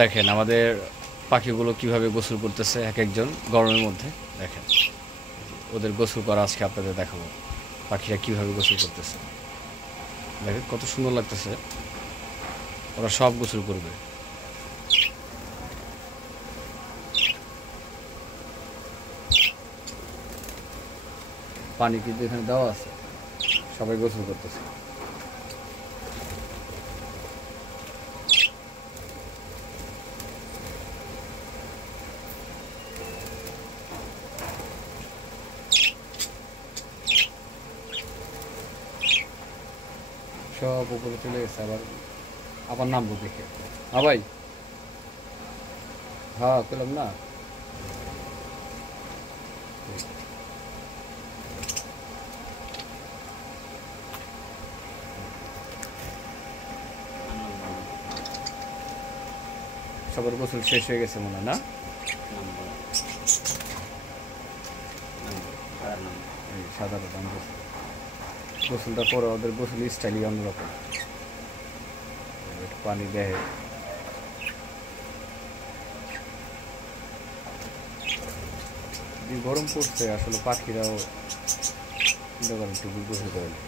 দেখেন আমাদের পাখিগুলো কিভাবে গোসল করতেছে এক একজন গরমের মধ্যে। দেখেন ওদের গোসল করা আজকে আপনাদের দেখাবো, পাখিরা কিভাবে গোসল করতেছে। দেখেন কত সুন্দর লাগতেছে, ওরা সব গোসল করবে। পানি কিন্তু এখানে দেওয়া আছে, সবাই গোসল করতেছে। সব উপরে চলে গেছে, আবার আবার নামবো দেখে। হ্যাঁ ভাই, হ্যাঁ পেলাম না। সবার গোসল শেষ হয়ে গেছে মনে হয় না? এই সাদাটা দাম গোসলটা পরে ওদের গোসল স্টাইলই অন্যরকম, একটু পানি দেয়। গরম পড়ছে আসলে পাখিরাও একটু গোসল করে নেয়।